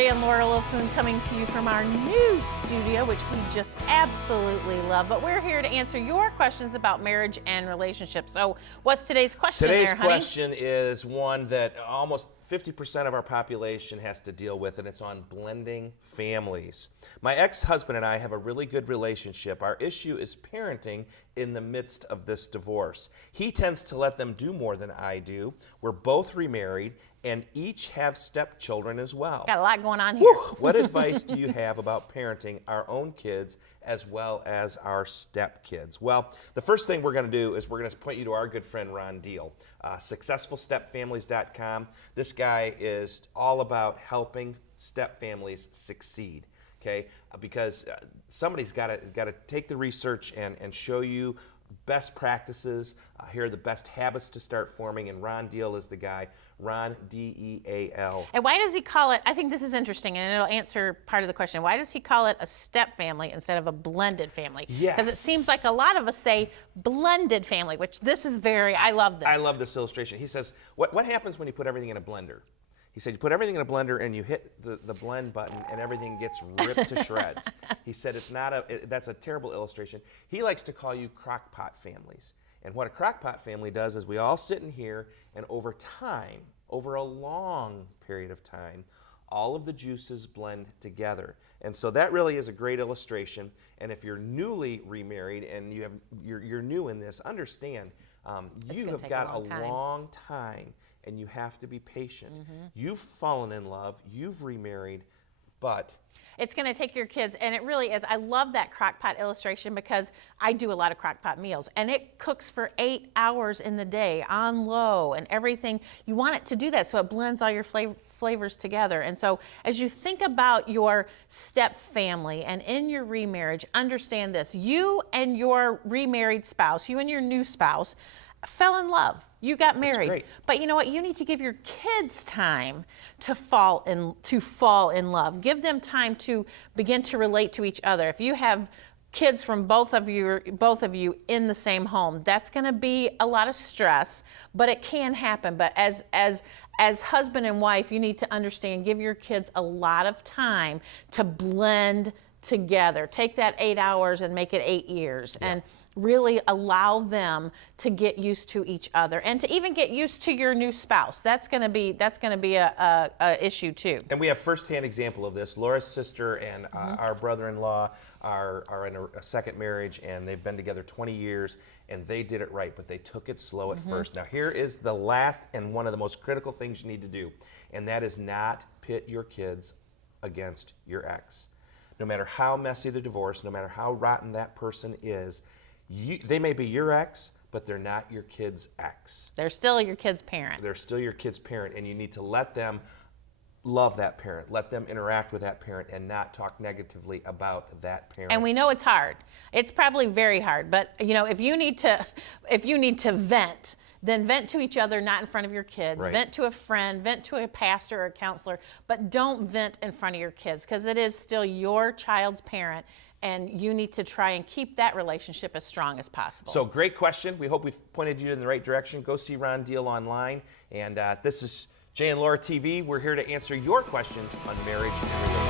Jay and Laura Lofoon coming to you from our new studio, which we just absolutely love. But we're here to answer your questions about marriage and relationships. So what's today's question Today's there, honey? question is one that almost 50% of our population has to deal with, and it's on blending families. My ex-husband and I have a really good relationship. Our issue is parenting in the midst of this divorce. He tends to let them do more than I do. We're both remarried and each have stepchildren as well. Got a lot going on here. What advice do you have about parenting our own kids as well as our stepkids? Well, the first thing we're going to do is we're going to point you to our good friend Ron Deal, successfulstepfamilies.com. This guy is all about helping stepfamilies succeed. Okay, because somebody's got to take the research and show you best practices. Here are the best habits to start forming, and Ron Deal is the guy. Ron, D-E-A-L. And why does he call it, I think this is interesting, and it'll answer part of the question, why does he call it a step family instead of a blended family? Yes. Because it seems like a lot of us say blended family, which this is very, I love this. I love this illustration. He says, what happens when you put everything in a blender? He said, you put everything in a blender and you hit the blend button and everything gets ripped to shreds. He said, that's a terrible illustration. He likes to call you crock-pot families. And what a crock-pot family does is we all sit in here, and over time, over a long period of time, all of the juices blend together. And so that really is a great illustration. And if you're newly remarried and you're new in this, understand you have got a long time and you have to be patient. Mm-hmm. You've fallen in love, you've remarried, but it's going to take your kids, and it really is. I love that crock-pot illustration because I do a lot of crock-pot meals, and it cooks for 8 hours in the day on low and everything. You want it to do that so it blends all your flavors together. And so as you think about your step family and in your remarriage, understand this. You and your remarried spouse, you and your new spouse, fell in love. You got married. But you know what? You need to give your kids time to fall in love. Give them time to begin to relate to each other. If you have kids from both of you in the same home, that's going to be a lot of stress, but it can happen. But as husband and wife, you need to understand, give your kids a lot of time to blend together. Take that 8 hours and make it 8 years. Yeah. And really allow them to get used to each other and to even get used to your new spouse. That's going to be a issue too. And we have firsthand example of this. Laura's sister and our brother-in-law are in a second marriage, and they've been together 20 years, and they did it right, but they took it slow at first. Now here is the last and one of the most critical things you need to do, and that is not pit your kids against your ex. No matter how messy the divorce, no matter how rotten that person is, they may be your ex, but they're not your kid's ex. They're still your kid's parent. They're still your kid's parent, and you need to let them love that parent, let them interact with that parent, and not talk negatively about that parent. And we know it's hard. It's probably very hard, but you know, if you need to vent, then vent to each other, not in front of your kids. Right. Vent to a friend, vent to a pastor or a counselor, but don't vent in front of your kids, because it is still your child's parent. And you need to try and keep that relationship as strong as possible. So great question. We hope we've pointed you in the right direction. Go see Ron Deal online. And this is Jay and Laura TV. We're here to answer your questions on marriage and relationships.